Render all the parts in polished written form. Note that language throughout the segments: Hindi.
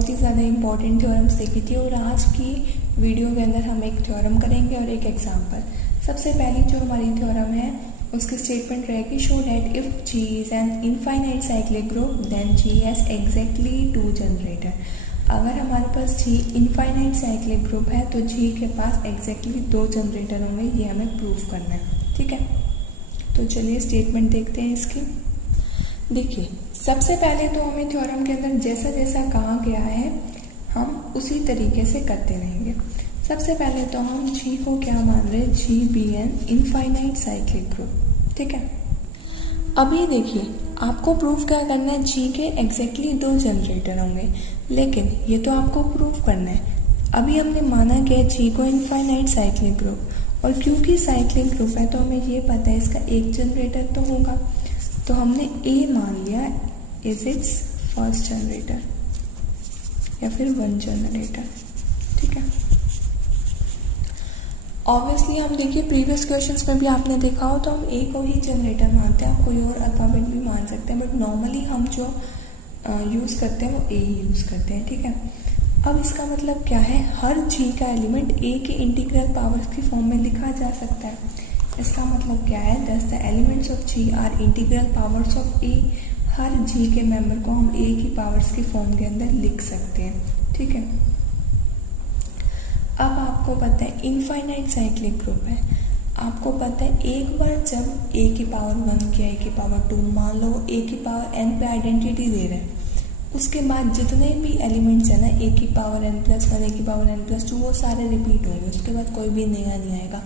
बहुत ही ज़्यादा इंपॉर्टेंट थ्योरम्स देखी थी और आज की वीडियो के अंदर हम एक थ्योरम करेंगे और एक एग्जांपल। सबसे पहली जो हमारी थ्योरम है उसकी स्टेटमेंट रहेगी show that if G is an infinite cyclic group then G has exactly 2 generator. अगर हमारे पास जी इनफाइनाइट साइक्लिक ग्रुप है तो जी के पास एग्जैक्टली 2 जनरेटर होंगे, ये हमें प्रूव करना है। ठीक है, तो चलिए स्टेटमेंट देखते हैं इसकी। देखिए, सबसे पहले तो हमें थ्योरम के अंदर जैसा जैसा कहा गया है हम उसी तरीके से करते रहेंगे। सबसे पहले तो हम जी को क्या मान रहे हैं, G be an infinite cyclic group. ठीक है, अभी देखिए आपको प्रूफ क्या करना है, जी के एग्जैक्टली 2 जनरेटर होंगे, लेकिन ये तो आपको प्रूफ करना है। अभी हमने माना कि जी को इनफाइनाइट साइक्लिक ग्रुप, और क्योंकि साइक्लिक ग्रुप है तो हमें ये पता है इसका एक जनरेटर तो होगा, तो हमने ए मान लिया इज इट्स फर्स्ट जनरेटर या फिर 1 जनरेटर। ठीक है, ऑब्वियसली हम देखिए प्रीवियस क्वेश्चंस में भी आपने देखा हो तो हम ए को ही जनरेटर मानते हैं, आप कोई और अल्फाबेट भी मान सकते हैं, बट नॉर्मली हम जो यूज़ करते हैं वो ए ही यूज़ करते हैं। ठीक है, अब इसका मतलब क्या है, हर जी का एलिमेंट ए के इंटीग्रल पावर्स की फॉर्म में लिखा जा सकता है। इसका मतलब क्या है, thus the elements of G are integral powers of a. हर जी के मेंबर को हम ए की पावर्स की फॉर्म के अंदर लिख सकते हैं। ठीक है, अब आपको पता है इनफाइनाइट साइक्लिक ग्रुप है, आपको पता है एक बार जब ए की पावर 1 या ए की पावर 2, मान लो ए की पावर n पे आइडेंटिटी दे रहे हैं, उसके बाद जितने भी एलिमेंट्स है ना ए की पावर n+1 ए की पावर n+2 वो सारे रिपीट होंगे, उसके बाद कोई भी नया नहीं आएगा।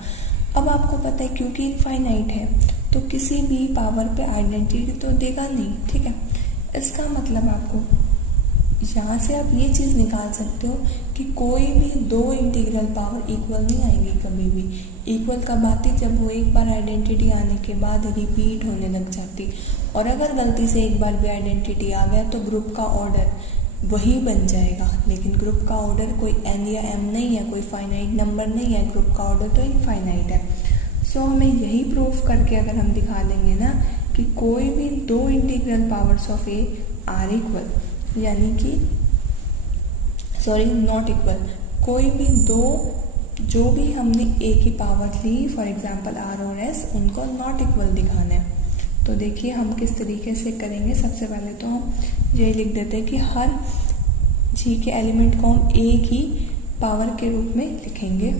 अब आपको पता है क्योंकि इनफाइनाइट है तो किसी भी पावर पे आइडेंटिटी तो देगा नहीं। ठीक है, इसका मतलब आपको यहाँ से आप ये चीज़ निकाल सकते हो कि कोई भी 2 इंटीग्रल पावर इक्वल नहीं आएंगी कभी भी। इक्वल कब आती, जब वो एक बार आइडेंटिटी आने के बाद रिपीट होने लग जाती, और अगर गलती से एक बार भी आइडेंटिटी आ गया तो ग्रुप का ऑर्डर वही बन जाएगा, लेकिन ग्रुप का ऑर्डर कोई n या m नहीं है, कोई फाइनाइट नंबर नहीं है, ग्रुप का ऑर्डर तो इनफाइनाइट है। सो हमें यही प्रूफ करके अगर हम दिखा देंगे ना कि कोई भी 2 integral powers of a are equal, यानी कि नॉट इक्वल, कोई भी 2 जो भी हमने ए की पावर ली फॉर एग्जांपल आर और एस, उनको नॉट इक्वल दिखाना है। तो देखिए हम किस तरीके से करेंगे। सबसे पहले तो हम यही लिख देते हैं कि हर जी के एलिमेंट को हम ए की पावर के रूप में लिखेंगे।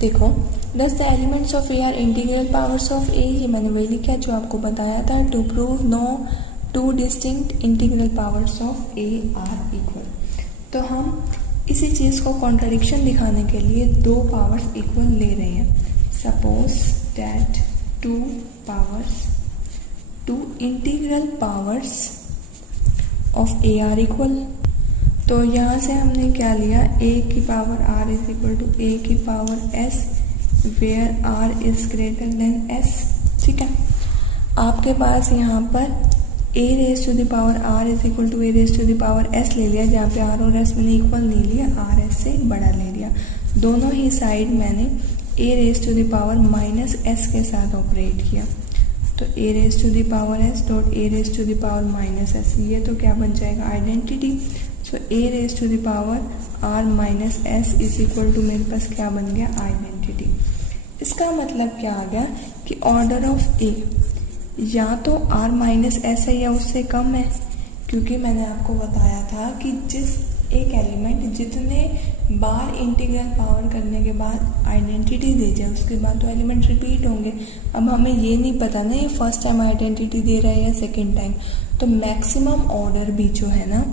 देखो, thus the elements of a are integral powers of a, ये मैंने वही लिखा है जो आपको बताया था, to prove no 2 distinct integral powers of a are equal. तो हम इसी चीज़ को कॉन्ट्रडिक्शन दिखाने के लिए 2 पावर्स इक्वल ले रहे हैं। Suppose that 2 integral powers of a are equal. तो यहाँ से हमने क्या लिया, ए की power r is equal to a की power s where r is greater than s. ठीक है, आपके पास यहाँ पर a raise to the power r is equal to a raise to the power s ले लिया, जहाँ पे आर और एस मैंने इक्वल नहीं लिया, आर एस से बड़ा ले लिया। दोनों ही साइड मैंने a raise to the power minus s के साथ ऑपरेट किया, तो a raise to the power s dot a raise to the power minus s, ये तो क्या बन जाएगा, identity. So a raise to the power r minus s is equal to, मेरे पास क्या बन गया, आइडेंटिटी। इसका मतलब क्या आ गया कि ऑर्डर ऑफ ए या तो आर माइनस एस है या उससे कम है, क्योंकि मैंने आपको बताया था कि जिस एक एलिमेंट जितने बार इंटीग्रल पावर करने के बाद आइडेंटिटी दे जाए उसके बाद तो एलिमेंट रिपीट होंगे। अब हमें ये नहीं पता ना ये फर्स्ट टाइम आइडेंटिटी दे रहा है या सेकेंड टाइम, तो मैक्सिमम ऑर्डर भी जो है ना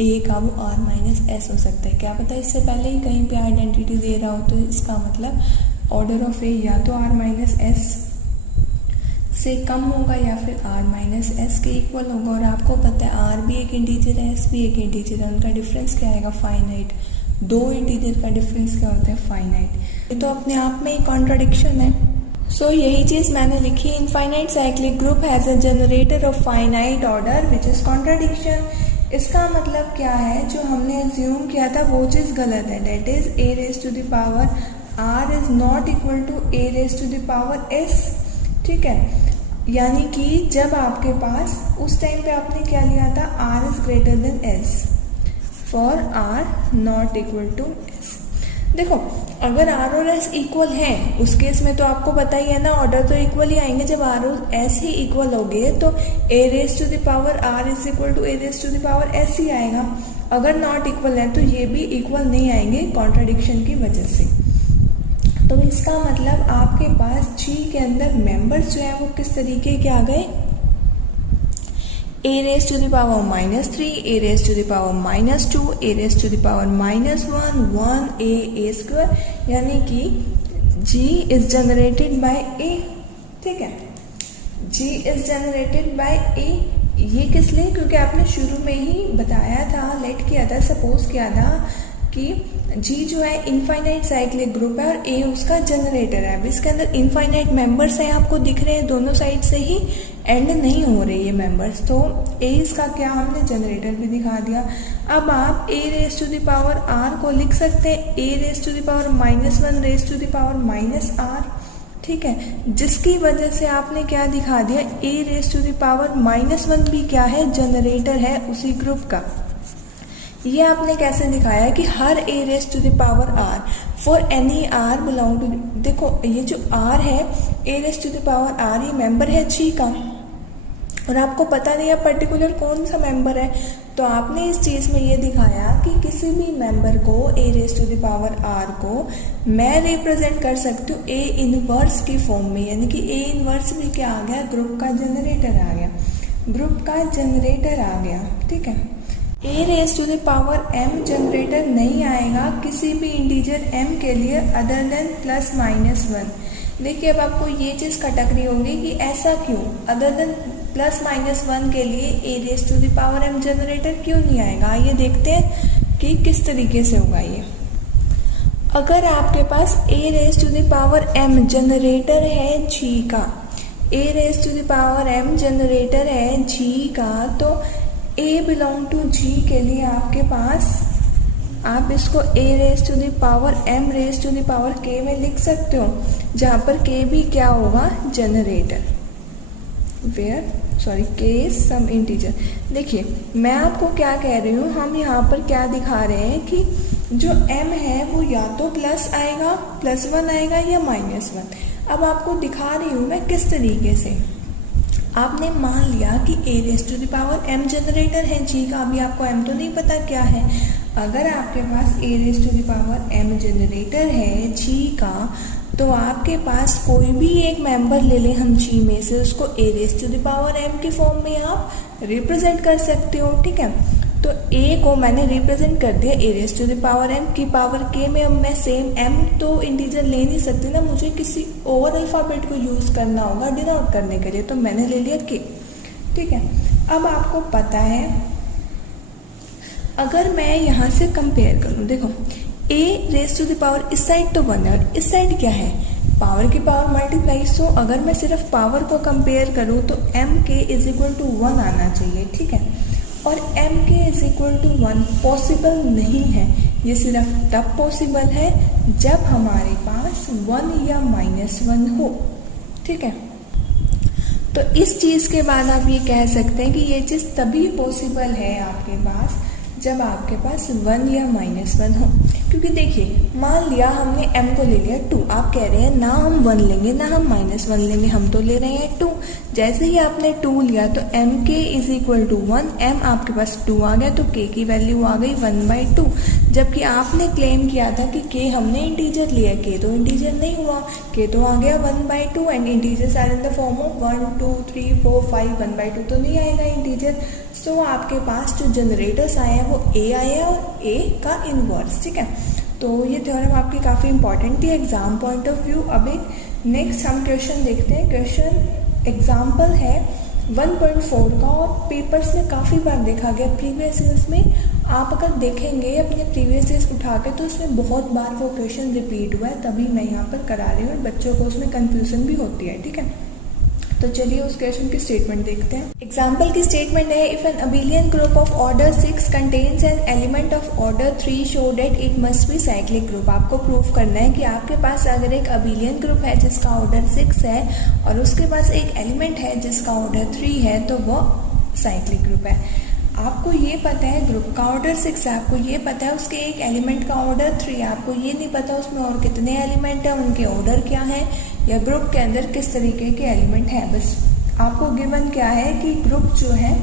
ए का वो आर माइनस एस हो सकता है। क्या पता इससे पहले ही कहीं पे आइडेंटिटी दे रहा हो, तो इसका मतलब ऑर्डर ऑफ ए या तो आर माइनस एस से कम होगा या फिर आर माइनस एस के इक्वल होगा। और आपको पता है आर भी एक इंटीजर है, एस भी एक इंटीजर है, उनका डिफरेंस क्या आएगा, फाइनाइट। 2 इंटीजर का डिफरेंस क्या होता है, फाइनाइट। ये तो अपने आप में ही कॉन्ट्राडिक्शन है। सो यही चीज़ मैंने लिखी, infinite cyclic group has a generator off finite order which is contradiction. इसका मतलब क्या है, जो हमने एज्यूम किया था वो चीज़ गलत है, that is a raise to the power r is not equal to a raise to the power s. ठीक है, यानी कि जब आपके पास उस टाइम पे आपने क्या लिया था, r is greater than s, for r not equal to s. देखो अगर आर और एस इक्वल है उस केस में तो आपको पता ही है ना, ऑर्डर तो इक्वल ही आएंगे। जब आर और एस ही इक्वल हो गए तो a raise to the power r is equal to a raise to the power s ही आएगा। अगर नॉट इक्वल है तो ये भी इक्वल नहीं आएंगे कॉन्ट्राडिक्शन की वजह से। तो इसका मतलब आपके पास जी के अंदर मेंबर्स जो है वो किस तरीके के आ गए, a raise to the power -3, a raise to the power -2, a raise to the power -1, 1 a square, यानी कि G is generated by a. ठीक है, G is generated by a. ये किस लिए? क्योंकि आपने शुरू में ही बताया था, लेट किया था, सपोज किया था कि जी जो है इनफाइनाइट साइक्लिक ग्रुप है और ए उसका जनरेटर है। अब इसके अंदर इनफाइनाइट मेंबर्स हैं, आपको दिख रहे हैं दोनों साइड से ही, एंड नहीं हो रहे ये मेंबर्स। तो ए इसका क्या, हमने जनरेटर भी दिखा दिया। अब आप a raise to the power r को लिख सकते हैं a raise to the power -1 raise to the power -r। ठीक है, जिसकी वजह से आपने क्या दिखा दिया, a raise to the power -1 भी क्या है, जनरेटर है उसी ग्रुप का। ये आपने कैसे दिखाया कि हर a raise to the power r for any r belong to, देखो ये जो आर है a raise to the power r, ये मेंबर है जी का, और आपको पता नहीं है पर्टिकुलर कौन सा मेंबर है। तो आपने इस चीज में ये दिखाया कि किसी भी मेंबर को a raise to the power r को मैं रिप्रेजेंट कर सकती हूँ ए इनवर्स की फॉर्म में, यानी कि ए इनवर्स भी क्या आ गया, ग्रुप का जनरेटर आ गया, ग्रुप का जनरेटर आ गया। ठीक है, a raise to the power m generator नहीं आएगा किसी भी इंटीजर m के लिए अदर देन +-1। देखिए अब आपको ये चीज़ खटक रही होगी कि ऐसा क्यों, अदर देन +-1 के लिए a raise to the power m generator क्यों नहीं आएगा। आइए देखते हैं कि किस तरीके से होगा ये। अगर आपके पास a raise to the power m generator है g का, a raise to the power m generator है g का, तो ए बिलोंग टू जी के लिए आपके पास, आप इसको a raise to the power m raise to the power k में लिख सकते हो, जहाँ पर k भी क्या होगा, generator, where k is some integer. देखिए मैं आपको क्या कह रही हूँ, हम यहाँ पर क्या दिखा रहे हैं कि जो m है वो या तो प्लस आएगा, +1 आएगा या -1। अब आपको दिखा रही हूँ मैं किस तरीके से। आपने मान लिया कि a raise to the power m generator है जी का, अभी आपको m तो नहीं पता क्या है। अगर आपके पास a raise to the power m generator है जी का, तो आपके पास कोई भी एक मेंबर ले लें हम जी में से, उसको a raise to the power m की फॉर्म में आप रिप्रेजेंट कर सकते हो। ठीक है, तो a को मैंने रिप्रेजेंट कर दिया a raise to the power m की पावर k में। अब मैं सेम m तो इंटीजर ले नहीं सकती ना, मुझे किसी और अल्फ़ाबेट को यूज़ करना होगा डिनोट करने के लिए, तो मैंने ले लिया k। ठीक है, अब आपको पता है अगर मैं यहाँ से कंपेयर करूँ, देखो a raise to the power इस साइड तो 1 है और इस साइड क्या है, पावर की पावर मल्टीप्लाई। सो अगर मैं सिर्फ पावर को कंपेयर करूँ तो mk इज इक्वल टू 1 आना चाहिए। ठीक है, और mk is equal to 1 possible नहीं है, ये सिर्फ तब पॉसिबल है जब हमारे पास 1 या -1 हो। ठीक है, तो इस चीज़ के बाद आप ये कह सकते हैं कि ये चीज़ तभी पॉसिबल है आपके पास जब आपके पास 1 या -1 हो। क्योंकि देखिए मान लिया हमने m को ले लिया 2, आप कह रहे हैं ना हम 1 लेंगे ना हम -1 लेंगे, हम तो ले रहे हैं 2। जैसे ही आपने 2 लिया तो mk is equal to 1, m आपके पास 2 आ गया तो k की वैल्यू आ गई 1/2। जबकि आपने क्लेम किया था कि k हमने इंटीजर लिया, k तो इंटीजर नहीं हुआ, k तो आ गया 1/2 and integers are in the form of 1 2 3 4 5, 1/2 तो नहीं आएगा इंटीजर। सो आपके पास जो जनरेटर्स आए हैं वो a आए हैं और a का इनवर्स। ठीक है, तो ये थ्योरम आपकी काफ़ी इंपॉर्टेंट थी एग्जाम पॉइंट ऑफ व्यू। अब एक नेक्स्ट हम क्वेश्चन देखते हैं। क्वेश्चन एग्जाम्पल है 1.4 का और पेपर्स में काफ़ी बार देखा गया, प्रीवियस ईयर्स में आप अगर देखेंगे अपने प्रीवियस ईयर्स उठा के तो उसमें बहुत बार वो क्वेश्चन रिपीट हुआ है, तभी मैं यहाँ पर करा रही हूँ और बच्चों को उसमें कन्फ्यूजन भी होती है। ठीक है, तो चलिए उस क्वेश्चन की स्टेटमेंट देखते हैं। एग्जाम्पल की स्टेटमेंट है, if an abelian group of order 6 contains an element of order 3 show that it must be cyclic group. आपको प्रूफ करना है कि आपके पास अगर एक अबिलियन ग्रुप है जिसका ऑर्डर 6 है और उसके पास एक एलिमेंट है जिसका ऑर्डर 3 है तो वो साइक्लिक ग्रुप है। आपको ये पता है ग्रुप का ऑर्डर 6 है, आपको ये पता है उसके एक एलिमेंट का ऑर्डर 3 है, आपको ये नहीं पता उसमें और कितने एलिमेंट हैं, उनके ऑर्डर क्या है, या ग्रुप के अंदर किस तरीके के एलिमेंट है। बस आपको गिवन क्या है कि ग्रुप जो है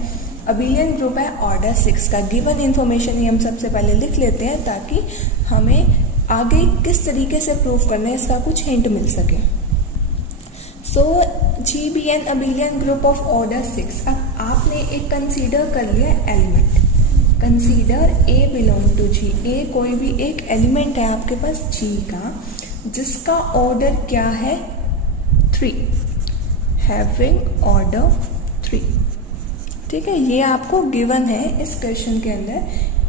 अबिलियन ग्रुप है ऑर्डर 6 का। गिवन इन्फॉर्मेशन ही हम सबसे पहले लिख लेते हैं ताकि हमें आगे किस तरीके से प्रूव करना है इसका कुछ हिंट मिल सके। So G be an abelian group of order 6। अब आपने एक कंसीडर कर लिया element, consider a belong to G, a कोई भी एक एलिमेंट है आपके पास जी का जिसका ऑर्डर क्या है 3, हैविंग ऑर्डर 3। ठीक है, ये आपको गिवन है इस क्वेश्चन के अंदर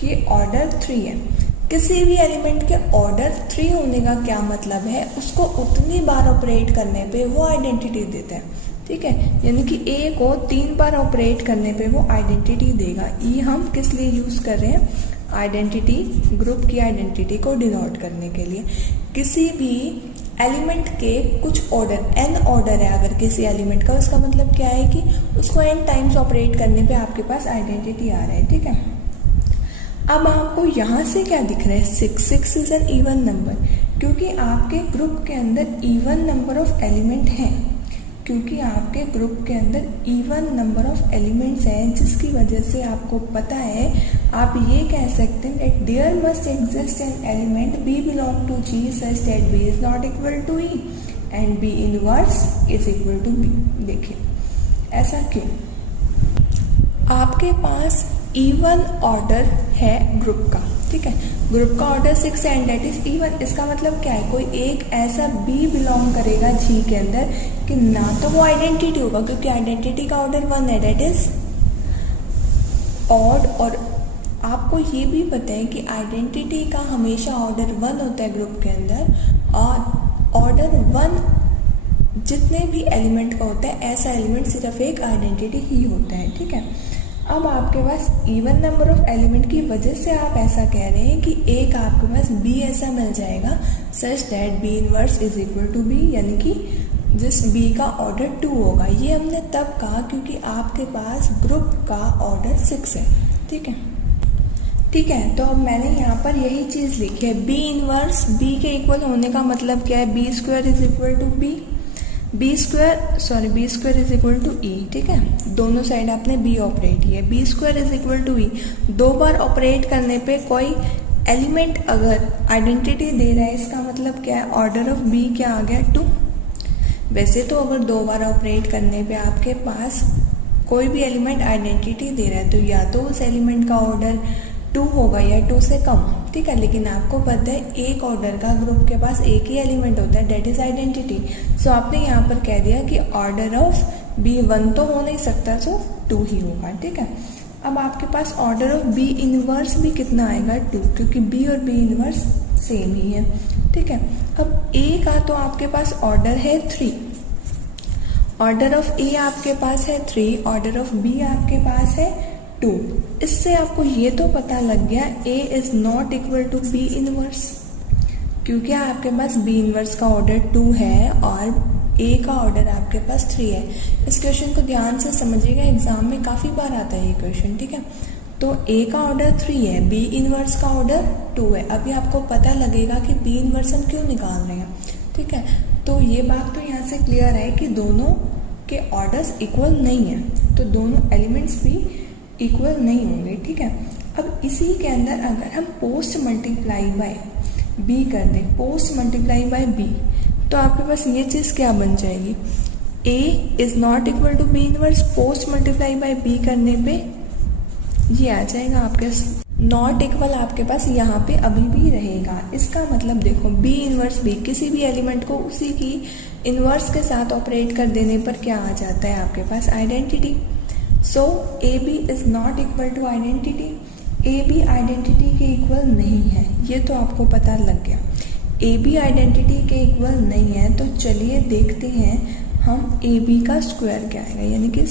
कि ऑर्डर 3 है। किसी भी एलिमेंट के ऑर्डर 3 होने का क्या मतलब है, उसको उतनी बार ऑपरेट करने पे वो आइडेंटिटी देता है। ठीक है, यानी कि ए को 3 बार ऑपरेट करने पे वो आइडेंटिटी देगा। ये हम किस लिए यूज कर रहे हैं, आइडेंटिटी, ग्रुप की आइडेंटिटी को डिनोट करने के लिए। किसी भी एलिमेंट के कुछ ऑर्डर, एन ऑर्डर है अगर किसी एलिमेंट का, उसका मतलब क्या है कि उसको एन टाइम्स ऑपरेट करने पे आपके पास आइडेंटिटी आ रहा है। ठीक है, अब आपको यहाँ से क्या दिख रहा है, 6 इज एन इवन नंबर, क्योंकि आपके ग्रुप के अंदर इवन नंबर ऑफ एलिमेंट हैं, क्योंकि आपके ग्रुप के अंदर इवन नंबर ऑफ एलिमेंट्स हैं, जिसकी वजह से आपको पता है, आप ये कह सकते हैं that there must exist an element b belong to G such that b is not equal to e and b inverse is equal to b. देखिए ऐसा क्यों, आपके पास इवन ऑर्डर है ग्रुप का। ठीक है, ग्रुप का order 6 and that is even. इसका मतलब क्या है, कोई एक ऐसा बी बिलोंग करेगा जी के अंदर कि ना तो वो आइडेंटिटी होगा, क्योंकि आइडेंटिटी का ऑर्डर 1 है, दैट इज ऑड। और आपको ये भी पता है कि आइडेंटिटी का हमेशा ऑर्डर 1 होता है ग्रुप के अंदर, और ऑर्डर 1 जितने भी एलिमेंट का होता है, ऐसा एलिमेंट सिर्फ एक आइडेंटिटी ही होता है। ठीक है, अब आपके पास इवन नंबर ऑफ एलिमेंट की वजह से आप ऐसा कह रहे हैं कि एक आपके पास बी ऐसा मिल जाएगा such that b inverse is equal to b, यानी कि जिस बी का ऑर्डर 2 होगा। ये हमने तब कहा क्योंकि आपके पास ग्रुप का ऑर्डर 6 है। ठीक है, ठीक है, तो अब मैंने यहाँ पर यही चीज़ लिखी है, बी इनवर्स बी के इक्वल होने का मतलब क्या है, b square is equal to b, b square is equal to e. ठीक है, दोनों साइड आपने बी ऑपरेट किया, b square is equal to e. 2 बार ऑपरेट करने पे कोई एलिमेंट अगर आइडेंटिटी दे रहा है, इसका मतलब क्या है, ऑर्डर ऑफ बी क्या आ गया 2। वैसे तो अगर 2 बार ऑपरेट करने पे आपके पास कोई भी एलिमेंट आइडेंटिटी दे रहा है, तो या तो उस एलिमेंट का ऑर्डर 2 होगा या 2 से कम। ठीक है, लेकिन आपको पता है एक ऑर्डर का ग्रुप के पास एक ही एलिमेंट होता है, दैट इज आइडेंटिटी। सो आपने यहाँ पर कह दिया कि ऑर्डर ऑफ बी 1 तो हो नहीं सकता, सो 2 ही होगा। ठीक है, अब आपके पास ऑर्डर ऑफ बी इनवर्स भी कितना आएगा 2, क्योंकि बी और बी इनवर्स सेम ही है। ठीक है, अब ए का तो आपके पास ऑर्डर है 3, ऑर्डर ऑफ ए आपके पास है 3, ऑर्डर ऑफ बी आपके पास है 2। इससे आपको ये तो पता लग गया a is not equal to b inverse, क्योंकि आपके पास बी इनवर्स का ऑर्डर 2 है और ए का ऑर्डर आपके पास 3 है। इस क्वेश्चन को ध्यान से समझिएगा, एग्जाम में काफ़ी बार आता है ये क्वेश्चन। ठीक है, तो ए का ऑर्डर 3 है, बी इनवर्स का ऑर्डर 2 है। अभी आपको पता लगेगा कि बी इनवर्स हम क्यों निकाल रहे हैं। ठीक है, तो ये बात तो यहाँ से क्लियर है कि दोनों के ऑर्डर्स इक्वल नहीं है, तो दोनों एलिमेंट्स भी इक्वल नहीं होंगे। ठीक है, अब इसी के अंदर अगर हम पोस्ट मल्टीप्लाई बाय बी कर दें, पोस्ट मल्टीप्लाई बाय बी, तो आपके पास ये चीज़ क्या बन जाएगी, a is not equal to b inverse, post multiply by b करने पे ये आ जाएगा आपके नॉट इक्वल, आपके पास यहाँ पे अभी भी रहेगा। इसका मतलब देखो बी इनवर्स बी, किसी भी एलिमेंट को उसी की इनवर्स के साथ ऑपरेट कर देने पर क्या आ जाता है आपके पास, identity. So a b is not equal to identity, a b identity के इक्वल नहीं है, ये तो आपको पता लग गया। ए बी आइडेंटिटी के इक्वल नहीं है, तो चलिए देखते हैं हम ए बी का स्क्वायर क्या आएगा, यानी कि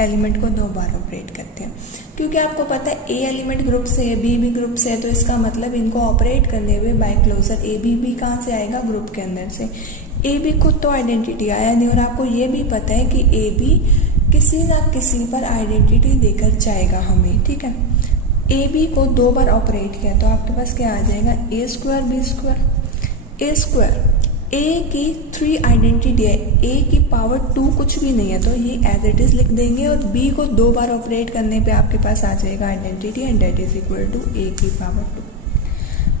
एलिमेंट को 2 बार ऑपरेट करते हैं। क्योंकि आपको पता है ए एलिमेंट ग्रुप से है, बी भी ग्रुप से है, तो इसका मतलब इनको ऑपरेट करने हुए बाय क्लोजर ए बी भी कहाँ से आएगा, ग्रुप के अंदर से। ए बी खुद तो आइडेंटिटी आया नहीं, और आपको ये भी पता है कि ए बी किसी ना किसी पर आइडेंटिटी देकर जाएगा हमें, ठीक है। ए बी को 2 बार ऑपरेट किया तो आपके पास क्या आ जाएगा, ए स्क्वायर बी स्क्वायर। ए स्क्वायर ए की 3 आइडेंटिटी है, ए की पावर 2 कुछ भी नहीं है तो ये एज इट इज लिख देंगे, और बी को 2 बार ऑपरेट करने पे आपके पास आ जाएगा identity and that is equal to a की पावर 2।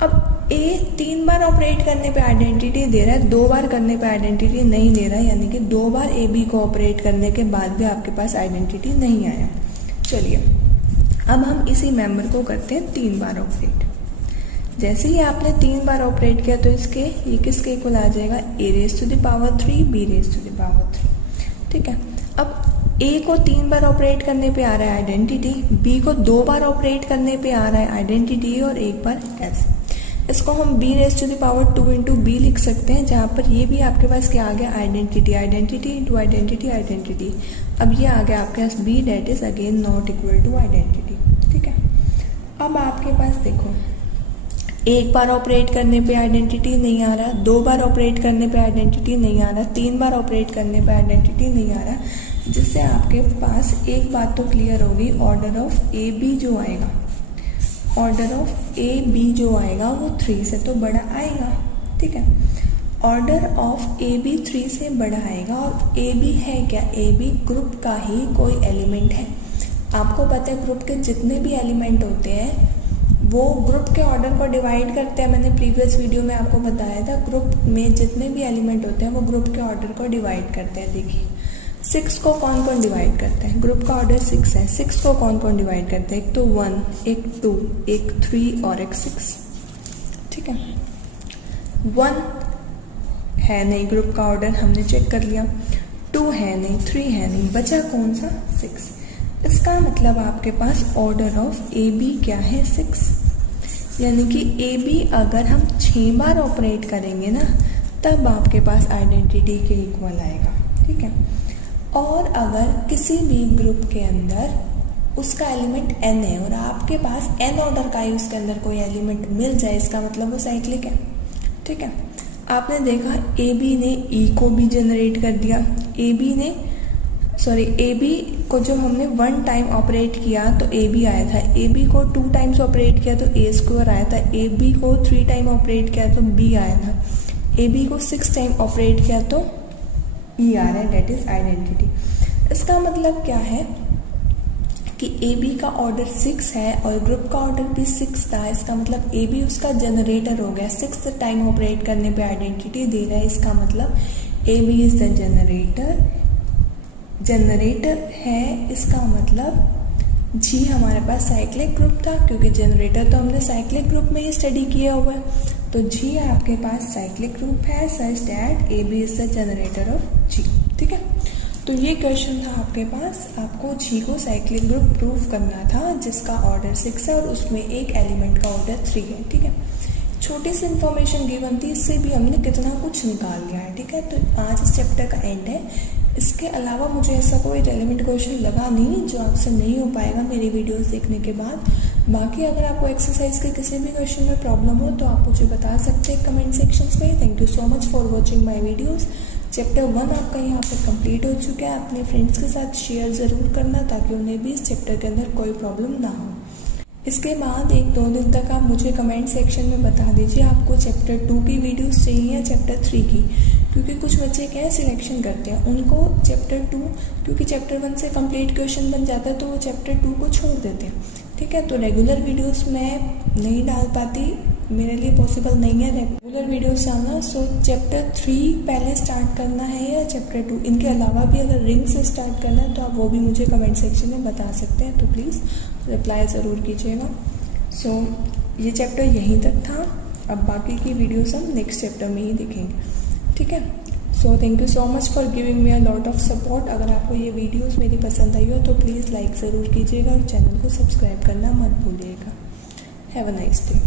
अब ए 3 बार ऑपरेट करने पे आइडेंटिटी दे रहा है, 2 बार करने पे आइडेंटिटी नहीं दे रहा है, यानी कि 2 बार ए बी को ऑपरेट करने के बाद भी आपके पास आइडेंटिटी नहीं आया। चलिए अब हम इसी मेंबर को करते हैं 3 बार ऑपरेट। जैसे ही आपने 3 बार ऑपरेट किया तो ये किसके इक्वल आ जाएगा, a raise to the power 3 b raise to the power 3, ठीक है। अब ए को 3 बार ऑपरेट करने पे आ रहा है आइडेंटिटी, बी को 2 बार ऑपरेट करने पे आ रहा है आइडेंटिटी और 1 बार एस। इसको हम b raise to the power 2 into b लिख सकते हैं, जहाँ पर ये भी आपके पास क्या आ गया, identity, identity into identity, identity. अब ये आ गया आपके पास b that is again not equal to identity, ठीक है। अब आपके पास देखो 1 बार ऑपरेट करने पे आइडेंटिटी नहीं आ रहा, 2 बार ऑपरेट करने पे आइडेंटिटी नहीं आ रहा, 3 बार ऑपरेट करने पे आइडेंटिटी नहीं आ रहा, जिससे आपके पास एक बात तो क्लियर होगी, ऑर्डर ऑफ ए बी जो आएगा, ऑर्डर ऑफ ए बी जो आएगा वो 3 से तो बड़ा आएगा, ठीक है। ऑर्डर ऑफ ए बी 3 से बड़ा आएगा, और ए बी है क्या, ए बी ग्रुप का ही कोई एलिमेंट है। आपको पता है ग्रुप के जितने भी एलिमेंट होते हैं वो ग्रुप के ऑर्डर को डिवाइड करते हैं। मैंने प्रीवियस वीडियो में आपको बताया था, ग्रुप में जितने भी एलिमेंट होते हैं वो ग्रुप के ऑर्डर को डिवाइड करते हैं। देखिए 6 को कौन कौन डिवाइड करते हैं, ग्रुप का ऑर्डर 6 है, 6 को कौन कौन डिवाइड करते हैं, एक तो 1, एक 2, एक 3 और एक 6, ठीक है। 1 है नहीं ग्रुप का ऑर्डर, हमने चेक कर लिया, 2 है नहीं, 3 है नहीं, बचा कौन सा, 6। इसका मतलब आपके पास ऑर्डर ऑफ ए बी क्या है, 6, यानी कि ए बी अगर हम 6 बार ऑपरेट करेंगे ना तब आपके पास आइडेंटिटी के इक्वल आएगा, ठीक है। और अगर किसी भी ग्रुप के अंदर उसका एलिमेंट n है और आपके पास n ऑर्डर का ही उसके अंदर कोई एलिमेंट मिल जाए, इसका मतलब वो साइक्लिक है, ठीक है। आपने देखा ए बी ने ई को भी जनरेट कर दिया, ए बी को जब हमने 1 टाइम ऑपरेट किया तो ए बी आया था, ए बी को 2 टाइम्स ऑपरेट किया तो ए स्क्वायर आया था, ए बी को 3 टाइम ऑपरेट किया तो बी आया था, ए बी को 6 टाइम ऑपरेट किया तो ई आ रहा है, डेट इज आइडेंटिटी। इसका मतलब क्या है कि ए बी का ऑर्डर 6 है और ग्रुप का ऑर्डर भी 6 था, इसका मतलब ए बी उसका जनरेटर हो गया, 6 टाइम ऑपरेट करने पे आइडेंटिटी दे रहा है, इसका मतलब a b is the generator है। इसका मतलब जी हमारे पास साइक्लिक ग्रुप था, क्योंकि जनरेटर तो हमने साइक्लिक ग्रुप में ही स्टडी किया हुआ है, तो जी आपके पास साइक्लिक ग्रुप है such that a b is the generator of G, ठीक है। तो ये क्वेश्चन था आपके पास, आपको जी को साइक्लिक ग्रुप प्रूव करना था जिसका ऑर्डर 6 है और उसमें एक एलिमेंट का ऑर्डर 3 है, ठीक है। छोटी सी इन्फॉर्मेशन गिवन थी, इससे भी हमने कितना कुछ निकाल लिया है, ठीक है। तो आज इस चैप्टर का एंड है, इसके अलावा मुझे ऐसा कोई रेलेवेंट क्वेश्चन लगा नहीं जो आपसे नहीं हो पाएगा मेरी वीडियोस देखने के बाद। बाकी अगर आपको एक्सरसाइज के किसी भी क्वेश्चन में प्रॉब्लम हो तो आप मुझे बता सकते हैं कमेंट सेक्शंस में। Thank you so much for watching my videos. Chapter 1 आपका यहाँ पर कंप्लीट हो चुका है। अपने फ्रेंड्स के साथ शेयर ज़रूर करना ताकि उन्हें भी इस चैप्टर के अंदर कोई प्रॉब्लम ना हो। इसके बाद 1-2 दिन तक आप मुझे कमेंट सेक्शन में बता दीजिए आपको चैप्टर 2 की वीडियोस चाहिए या चैप्टर 3 की, क्योंकि कुछ बच्चे क्या है सिलेक्शन करते हैं, उनको चैप्टर 2 क्योंकि चैप्टर 1 से कंप्लीट क्वेश्चन बन जाता है तो वो चैप्टर 2 को छोड़ देते हैं, ठीक है। तो रेगुलर वीडियोस मैं नहीं डाल पाती, मेरे लिए पॉसिबल नहीं है रेगुलर वीडियोस डालना। सो चैप्टर 3 पहले स्टार्ट करना है या चैप्टर 2, इनके अलावा भी अगर रिंग से स्टार्ट करना है तो आप वो भी मुझे कमेंट सेक्शन में बता सकते हैं, तो प्लीज़ रिप्लाई ज़रूर कीजिएगा। सो ये चैप्टर यहीं तक था, अब बाकी की वीडियोस हम नेक्स्ट चैप्टर में ही देखेंगे, ठीक है। So thank you so much for giving me a lot of support. अगर आपको ये वीडियोस मेरी पसंद आई हो तो प्लीज़ लाइक ज़रूर कीजिएगा और चैनल को सब्सक्राइब करना मत भूलिएगा। Have a nice day.